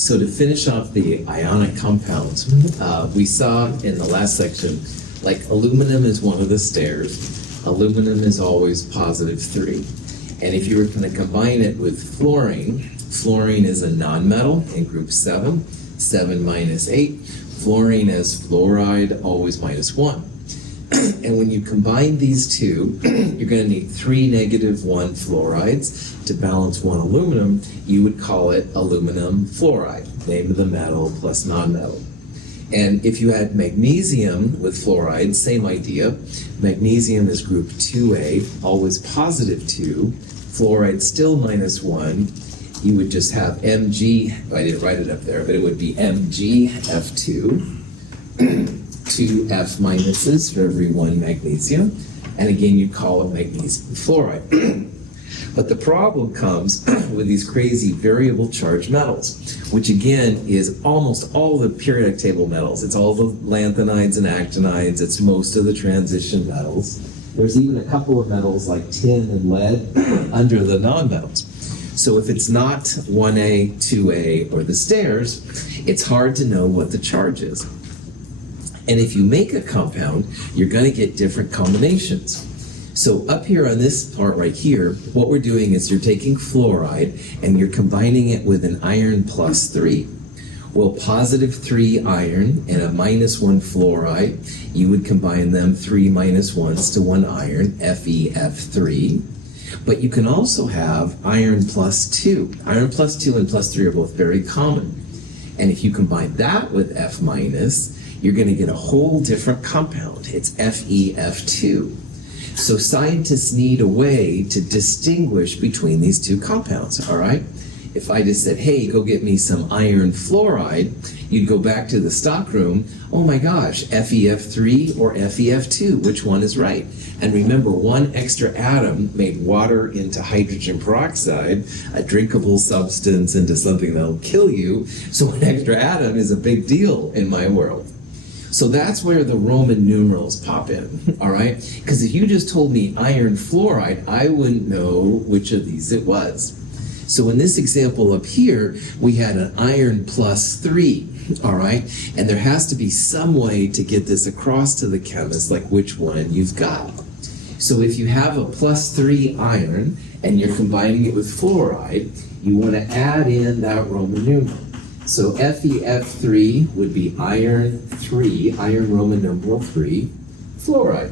So to finish off the ionic compounds, we saw in the last section, like aluminum is one of the stairs. Aluminum is always +3. And if you were going to combine it with fluorine, fluorine is a nonmetal in group 7, 7 minus 8. Fluorine as fluoride, always -1. And when you combine these two, you're going to need 3 -1 fluorides to balance 1 aluminum. You would call it aluminum fluoride, name of the metal plus nonmetal. And if you had magnesium with fluoride, same idea. Magnesium is group 2A, always +2. Fluoride still -1. You would just have Mg, I didn't write it up there, but it would be MgF2. 2 F minuses for every 1 magnesium. And again, you'd call it magnesium fluoride. But the problem comes with these crazy variable charge metals, which again is almost all the periodic table metals. It's all the lanthanides and actinides. It's most of the transition metals. There's even a couple of metals like tin and lead under the nonmetals. So if it's not 1A, 2A, or the stairs, it's hard to know what the charge is. And if you make a compound, you're going to get different combinations. So up here on this part right here, what we're doing is you're taking fluoride and you're combining it with an iron +3. Well, +3 iron and a -1 fluoride, you would combine them 3 -1s to 1 iron, FeF3. But you can also have iron +2. Iron +2 and +3 are both very common. And if you combine that with F-, you're going to get a whole different compound. It's FeF2. So scientists need a way to distinguish between these two compounds, all right? If I just said, hey, go get me some iron fluoride, you'd go back to the stockroom, oh my gosh, FeF3 or FeF2, which one is right? And remember, 1 extra atom made water into hydrogen peroxide, a drinkable substance, into something that'll kill you. So an extra atom is a big deal in my world. So that's where the Roman numerals pop in, all right? Because if you just told me iron fluoride, I wouldn't know which of these it was. So in this example up here, we had an iron +3, all right? And there has to be some way to get this across to the chemist, like which one you've got. So if you have a +3 iron and you're combining it with fluoride, you want to add in that Roman numeral. So FeF3 would be iron 3, iron Roman numeral 3, fluoride.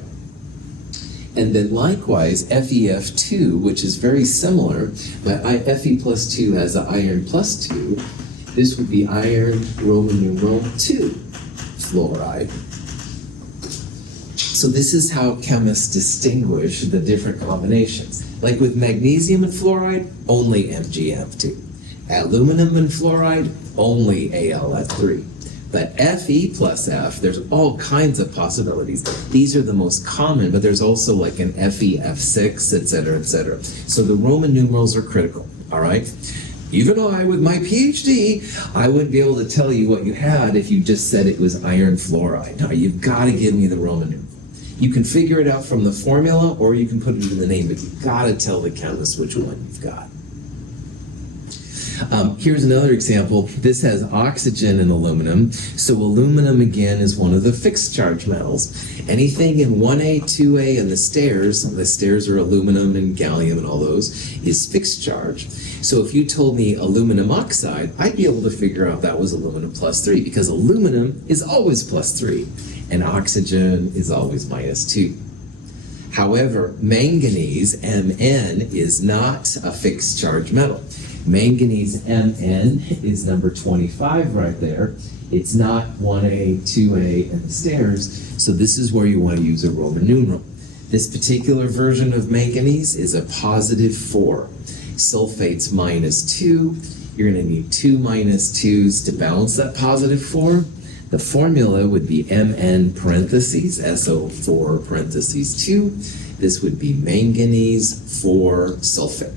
And then likewise, FeF2, which is very similar, but Fe+2 has an iron +2, this would be iron Roman numeral 2, fluoride. So this is how chemists distinguish the different combinations. Like with magnesium and fluoride, only MgF2. Aluminum and fluoride, only AlF3. But Fe plus F, there's all kinds of possibilities. These are the most common, but there's also like an FeF6, et cetera, et cetera. So the Roman numerals are critical, all right? Even I, with my PhD, I wouldn't be able to tell you what you had if you just said it was iron fluoride. No, you've got to give me the Roman numeral. You can figure it out from the formula, or you can put it in the name, but you've got to tell the chemist which one you've got. Here's another example. This has oxygen and aluminum. So aluminum, again, is one of the fixed charge metals. Anything in 1A, 2A, and the stairs are aluminum and gallium and all those, is fixed charge. So if you told me aluminum oxide, I'd be able to figure out that was aluminum +3, because aluminum is always +3, and oxygen is always -2. However, manganese, Mn, is not a fixed charge metal. Manganese, Mn, is number 25 right there. It's not 1A, 2A, and the stairs, so this is where you want to use a Roman numeral. This particular version of manganese is a +4. Sulfate's -2. You're going to need 2 -2s to balance that +4. The formula would be Mn parentheses, SO4 parentheses 2. This would be manganese 4 sulfate.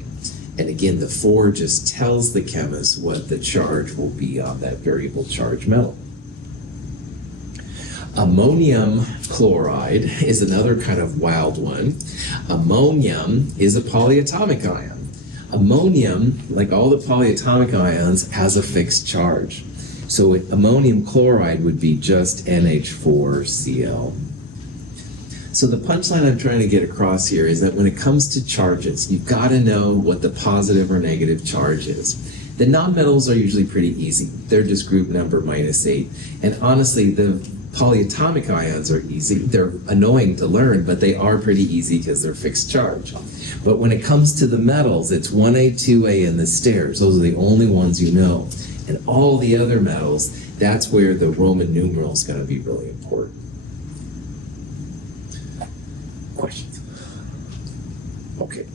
And again, the 4 just tells the chemist what the charge will be on that variable charge metal. Ammonium chloride is another kind of wild one. Ammonium is a polyatomic ion. Ammonium, like all the polyatomic ions, has a fixed charge. So ammonium chloride would be just NH4Cl. So the punchline I'm trying to get across here is that when it comes to charges, you've got to know what the positive or negative charge is. The nonmetals are usually pretty easy. They're just group number -8. And honestly, the polyatomic ions are easy. They're annoying to learn, but they are pretty easy because they're fixed charge. But when it comes to the metals, it's 1A, 2A, and the stairs. Those are the only ones you know. And all the other metals, that's where the Roman numeral is going to be really important. Questions? Okay.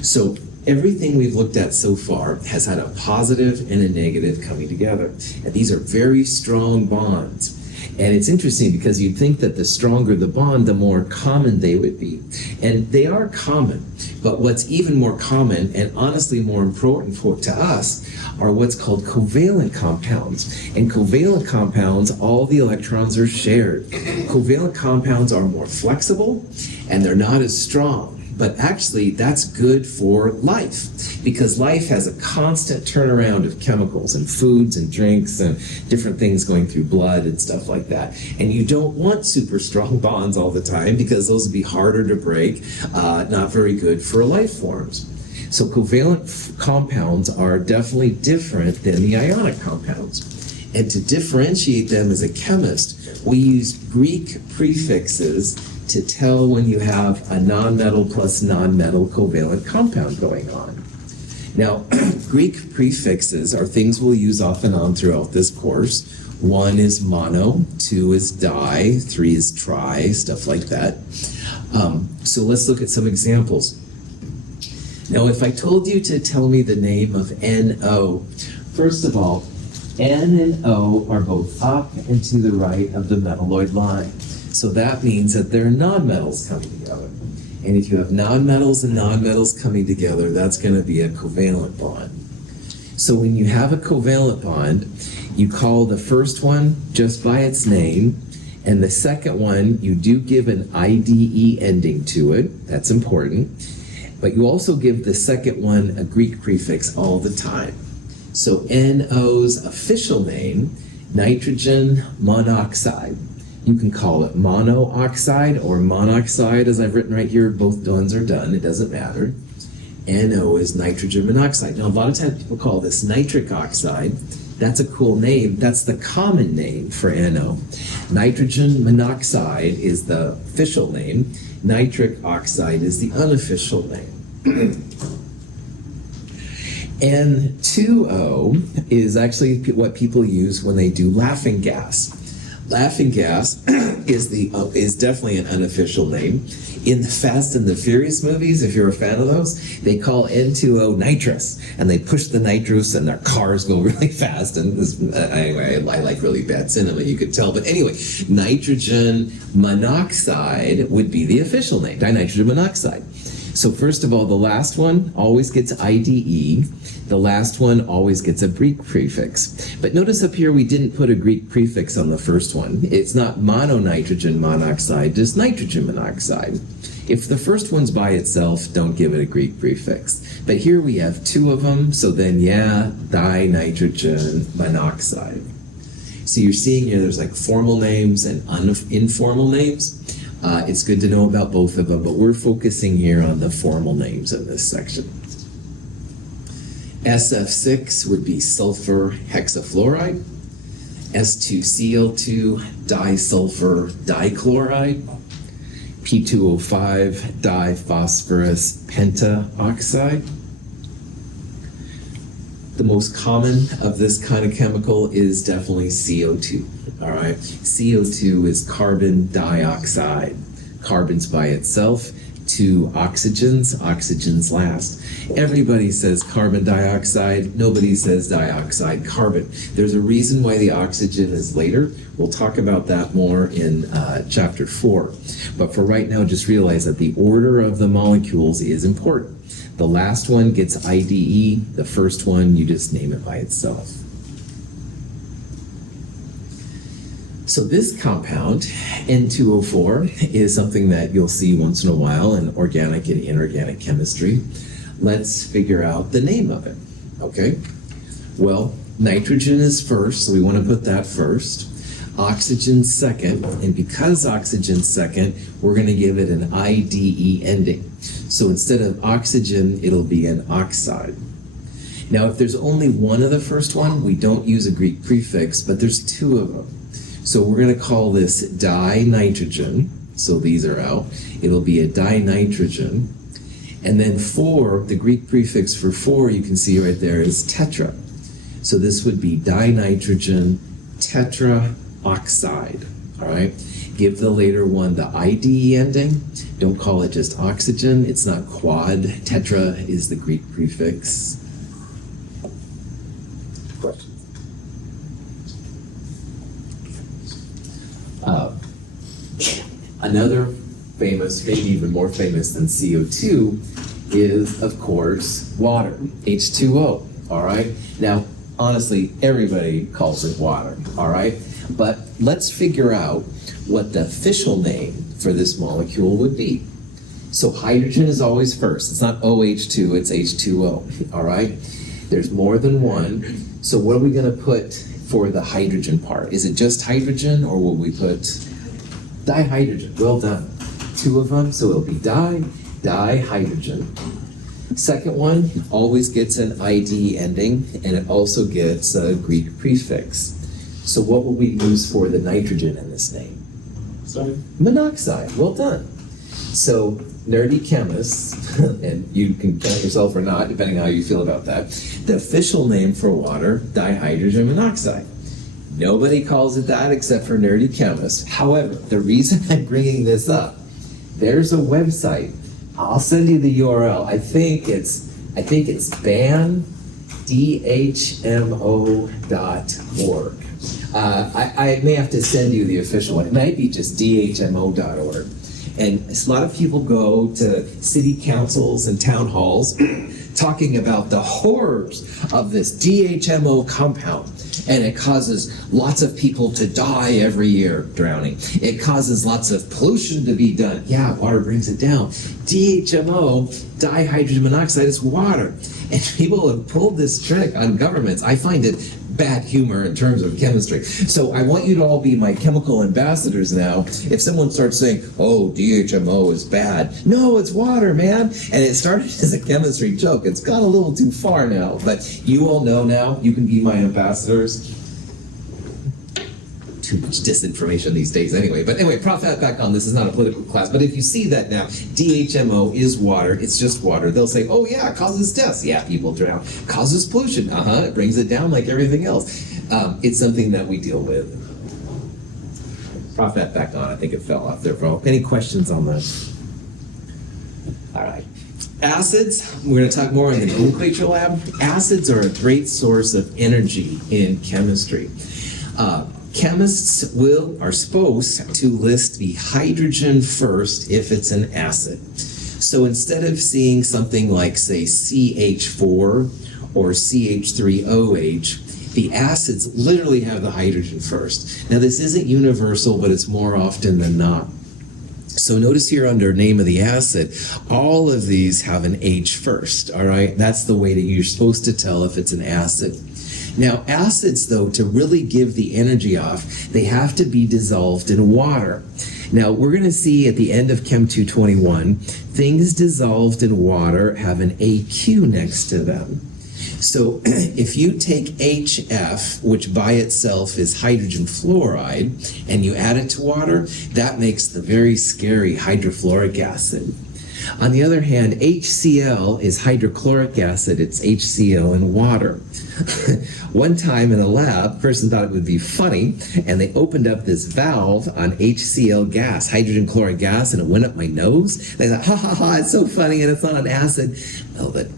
So everything we've looked at so far has had a positive and a negative coming together. And these are very strong bonds. And it's interesting because you'd think that the stronger the bond, the more common they would be. And they are common. But what's even more common, and honestly more important to us, are what's called covalent compounds. And covalent compounds, all the electrons are shared. Covalent compounds are more flexible, and they're not as strong. But actually, that's good for life, because life has a constant turnaround of chemicals and foods and drinks and different things going through blood and stuff like that. And you don't want super strong bonds all the time, because those would be harder to break, not very good for life forms. So covalent compounds are definitely different than the ionic compounds. And to differentiate them as a chemist, we use Greek prefixes to tell when you have a nonmetal plus nonmetal covalent compound going on. Now, Greek prefixes are things we'll use off and on throughout this course. 1 is mono, 2 is di, 3 is tri, stuff like that. So let's look at some examples. Now, if I told you to tell me the name of NO, first of all, N and O are both up and to the right of the metalloid line. So that means that they're nonmetals coming together. And if you have nonmetals and nonmetals coming together, that's going to be a covalent bond. So when you have a covalent bond, you call the first one just by its name, and the second one, you do give an IDE ending to it. That's important. But you also give the second one a Greek prefix all the time. So NO's official name, nitrogen monoxide. You can call it monooxide or monoxide, as I've written right here. Both ones are done. It doesn't matter. NO is nitrogen monoxide. Now, a lot of times people call this nitric oxide. That's a cool name. That's the common name for NO. Nitrogen monoxide is the official name. Nitric oxide is the unofficial name. N2O is actually what people use when they do laughing gas. Laughing gas is definitely an unofficial name. In the Fast and the Furious movies, if you're a fan of those, they call N2O nitrous, and they push the nitrous and their cars go really fast. And this, anyway, I like really bad cinema, you could tell. But anyway, nitrogen monoxide would be the official name, dinitrogen monoxide. So first of all, the last one always gets IDE. The last one always gets a Greek prefix. But notice up here we didn't put a Greek prefix on the first one. It's not mononitrogen monoxide, just nitrogen monoxide. If the first one's by itself, don't give it a Greek prefix. But here we have two of them, so then yeah, dinitrogen monoxide. So you're seeing here there's like formal names and informal names. It's good to know about both of them, but we're focusing here on the formal names in this section. SF6 would be sulfur hexafluoride. S2Cl2 disulfur dichloride. P2O5 diphosphorus pentaoxide. The most common of this kind of chemical is definitely CO2. All right, CO2 is carbon dioxide. Carbon's by itself, two oxygens last. Everybody says carbon dioxide, nobody says dioxide carbon. There's a reason why the oxygen is later. We'll talk about that more in chapter 4. But for right now, just realize that the order of the molecules is important. The last one gets IDE, the first one, you just name it by itself. So this compound, N2O4, is something that you'll see once in a while in organic and inorganic chemistry. let's figure out the name of it, okay? Well, nitrogen is first, so we want to put that first. Oxygen second, and because oxygen's second, we're going to give it an IDE ending. So instead of oxygen, it'll be an oxide. Now, if there's only one of the first one, we don't use a Greek prefix, but there's two of them. So we're going to call this dinitrogen. So these are out. It'll be a dinitrogen. And then 4, the Greek prefix for 4, you can see right there, is tetra. So this would be dinitrogen tetraoxide. All right? Give the later one the IDE ending. Don't call it just oxygen. It's not quad. Tetra is the Greek prefix. Questions? Another famous, maybe even more famous than CO2, is, of course, water, H2O, all right? Now, honestly, everybody calls it water, all right? But let's figure out what the official name for this molecule would be. So hydrogen is always first. It's not OH2, it's H2O, all right? There's more than one. So what are we going to put for the hydrogen part? Is it just hydrogen, or will we put dihydrogen? Well done. 2 of them, so it'll be dihydrogen. Second one always gets an ID ending, and it also gets a Greek prefix. So what will we use for the nitrogen in this name? Sorry? Monoxide. Well done. So nerdy chemists, and you can count yourself or not, depending on how you feel about that, the official name for water, dihydrogen monoxide. Nobody calls it that except for nerdy chemists. However, the reason I'm bringing this up, there's a website. I'll send you the URL. I think it's bandhmo.org. I may have to send you the official one. It might be just dhmo.org. And a lot of people go to city councils and town halls talking about the horrors of this DHMO compound. And it causes lots of people to die every year, drowning. It causes lots of pollution to be done. Yeah, water brings it down. DHMO, dihydrogen monoxide, is water. And people have pulled this trick on governments. I find it bad humor in terms of chemistry. So I want you to all be my chemical ambassadors now. If someone starts saying, oh, DHMO is bad. No, it's water, man. And it started as a chemistry joke. It's gone a little too far now. But you all know now. You can be my ambassadors. Too much disinformation these days anyway. But anyway, Prof. back on, this is not a political class, but if you see that now, DHMO is water, it's just water. They'll say, oh yeah, it causes deaths. Yeah, people drown. Causes pollution. It brings it down like everything else. It's something that we deal with. Prof. back on, I think it fell off there, bro. Any questions on that? All right. Acids, we're going to talk more in the nomenclature lab. Acids are a great source of energy in chemistry. Chemists are supposed to list the hydrogen first if it's an acid. So instead of seeing something like, say, CH4 or CH3OH, the acids literally have the hydrogen first. Now this isn't universal, but it's more often than not. So notice here under name of the acid, all of these have an H first, all right? That's the way that you're supposed to tell if it's an acid. Now, acids, though, to really give the energy off, they have to be dissolved in water. Now, we're going to see at the end of Chem 221, things dissolved in water have an AQ next to them. So if you take HF, which by itself is hydrogen fluoride, and you add it to water, that makes the very scary hydrofluoric acid. On the other hand, HCl is hydrochloric acid. It's HCl in water. One time in a lab, a person thought it would be funny, and they opened up this valve on HCl gas, hydrogen chloric gas, and it went up my nose. They thought, ha ha ha, it's so funny, and it's not an acid. Oh, but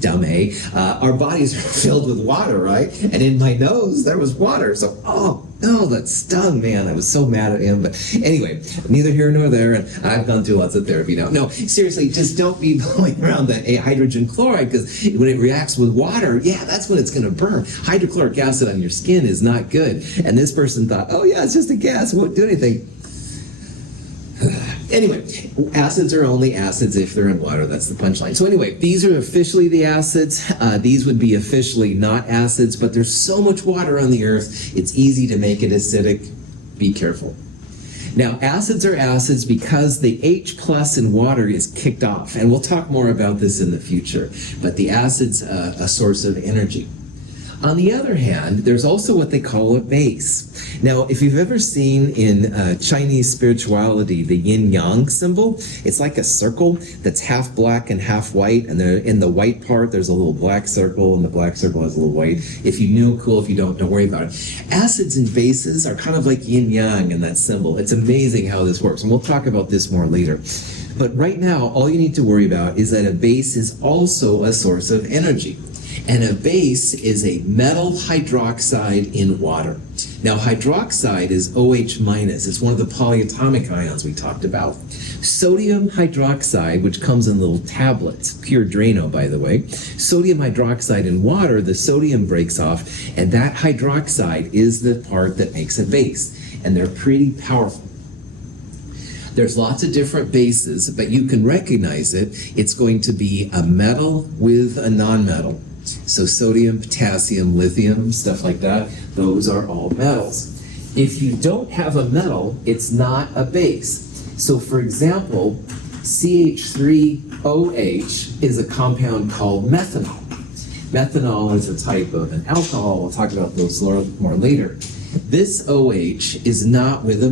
dumb, eh? Our bodies are filled with water, right? And in my nose, there was water. So, oh, no, that stung, man. I was so mad at him. But anyway, neither here nor there. And I've gone through lots of therapy now. No, seriously, just don't be blowing around that hydrogen chloride, because when it reacts with water, yeah, that's when it's going to burn. Hydrochloric acid on your skin is not good. And this person thought, oh, yeah, it's just a gas. It won't do anything. Anyway, acids are only acids if they're in water. That's the punchline. So anyway, these are officially the acids. These would be officially not acids, but there's so much water on the earth, it's easy to make it acidic. Be careful. Now, acids are acids because the H plus in water is kicked off, and we'll talk more about this in the future, but the acid's a source of energy. On the other hand, there's also what they call a base. Now, if you've ever seen in Chinese spirituality the yin-yang symbol, it's like a circle that's half black and half white, and in the white part there's a little black circle, and the black circle has a little white. If you knew, cool. If you don't worry about it. Acids and bases are kind of like yin-yang in that symbol. It's amazing how this works, and we'll talk about this more later. But right now, all you need to worry about is that a base is also a source of energy. And a base is a metal hydroxide in water. Now, hydroxide is OH minus. It's one of the polyatomic ions we talked about. Sodium hydroxide, which comes in little tablets, pure Drano, by the way. Sodium hydroxide in water, the sodium breaks off, and that hydroxide is the part that makes a base. And they're pretty powerful. There's lots of different bases, but you can recognize it. It's going to be a metal with a nonmetal. So sodium, potassium, lithium, stuff like that, those are all metals. If you don't have a metal, it's not a base. So for example, CH3OH is a compound called methanol. Methanol is a type of an alcohol. We'll talk about those more later. This OH is not with a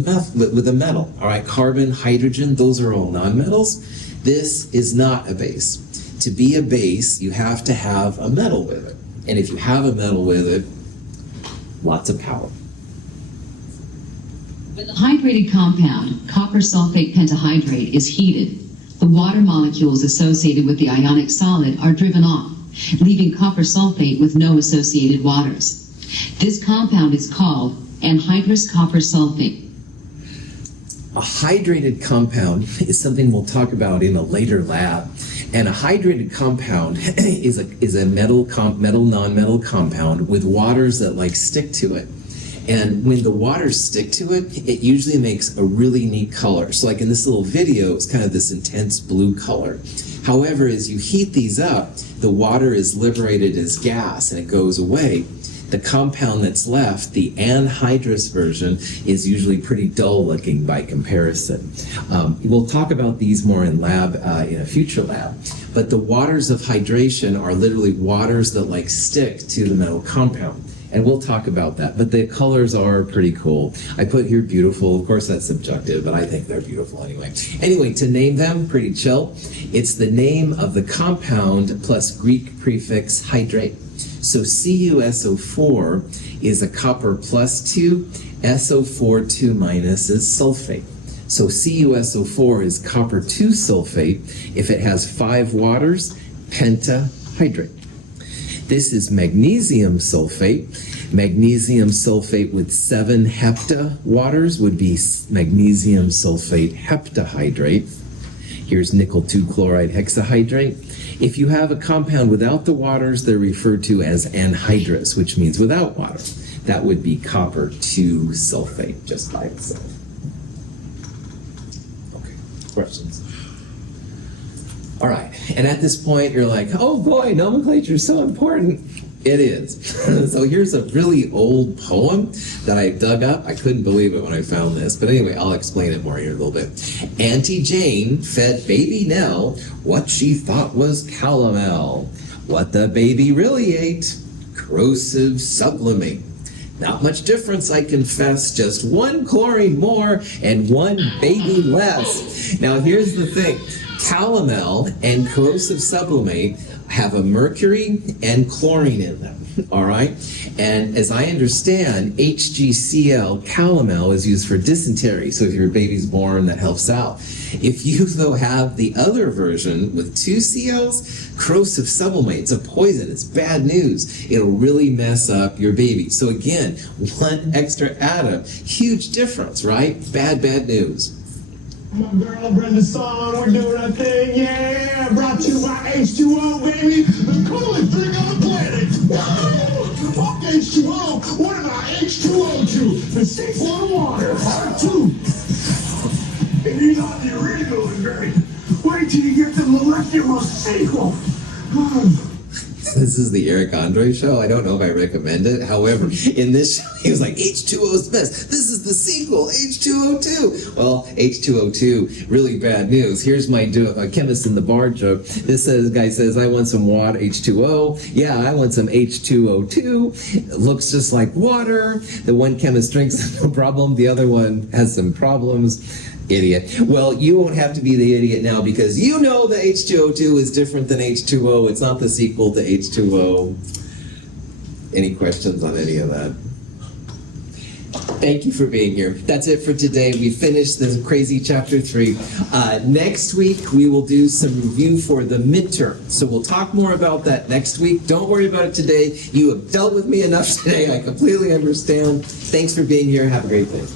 metal. All right, carbon, hydrogen, those are all nonmetals. This is not a base. To be a base, you have to have a metal with it. And if you have a metal with it, lots of power. When the hydrated compound, copper sulfate pentahydrate, is heated, the water molecules associated with the ionic solid are driven off, leaving copper sulfate with no associated waters. This compound is called anhydrous copper sulfate. A hydrated compound is something we'll talk about in a later lab. And a hydrated compound is a metal-nonmetal compound with waters that stick to it. And when the waters stick to it, it usually makes a really neat color. So like in this little video, it's kind of this intense blue color. However, as you heat these up, the water is liberated as gas and it goes away. The compound that's left, the anhydrous version, is usually pretty dull looking by comparison. We'll talk about these more in lab, in a future lab. But the waters of hydration are literally waters that stick to the metal compound. And we'll talk about that. But the colors are pretty cool. I put here beautiful. Of course, that's subjective, but I think they're beautiful anyway. Anyway, to name them, pretty chill. It's the name of the compound plus Greek prefix hydrate. So CuSO4 is a copper plus 2, SO4 2 minus is sulfate. So CuSO4 is copper 2 sulfate. If it has 5 waters, pentahydrate. This is magnesium sulfate. Magnesium sulfate with 7 hepta waters would be magnesium sulfate heptahydrate. Here's nickel 2 chloride hexahydrate. If you have a compound without the waters, they're referred to as anhydrous, which means without water. That would be copper 2 sulfate, just by itself. Okay, questions? All right, and at this point, you're like, oh boy, nomenclature is so important. It is. So here's a really old poem that I dug up. I couldn't believe it when I found this. But anyway, I'll explain it more here in a little bit. Auntie Jane fed baby Nell what she thought was calomel. What the baby really ate, corrosive sublimate. Not much difference, I confess, just 1 chlorine more and 1 baby less. Now here's the thing. Calomel and corrosive sublimate have a mercury and chlorine in them, all right? And as I understand, HgCl, calomel, is used for dysentery. So if your baby's born, that helps out. If you, though, have the other version with 2 Cls, corrosive sublimate, it's a poison, it's bad news. It'll really mess up your baby. So again, 1 extra atom, huge difference, right? Bad news. My girl Brenda Song, we're doing our thing, yeah! Brought to you by H2O, baby! The coolest drink on the planet! Whoa! Fuck H2O! What did I H2O to? The sea for water, part 2! You thought the original was great. Wait till you get the molecular sequel. This is the Eric Andre show. I don't know if I recommend it. However, in this show, he was like, H2O is best. This is the sequel, H2O2. Well, H2O2, really bad news. Here's my chemist in the bar joke. Guy says, I want some water, H2O. Yeah, I want some H2O2. It looks just like water. The one chemist drinks, no problem. The other one has some problems. Idiot. Well, you won't have to be the idiot now because you know the H2O2 is different than H2O. It's not the sequel to H2O. Any questions on any of that? Thank you for being here. That's it for today. We finished the crazy chapter 3. Next week, we will do some review for the midterm. So we'll talk more about that next week. Don't worry about it today. You have dealt with me enough today. I completely understand. Thanks for being here. Have a great day.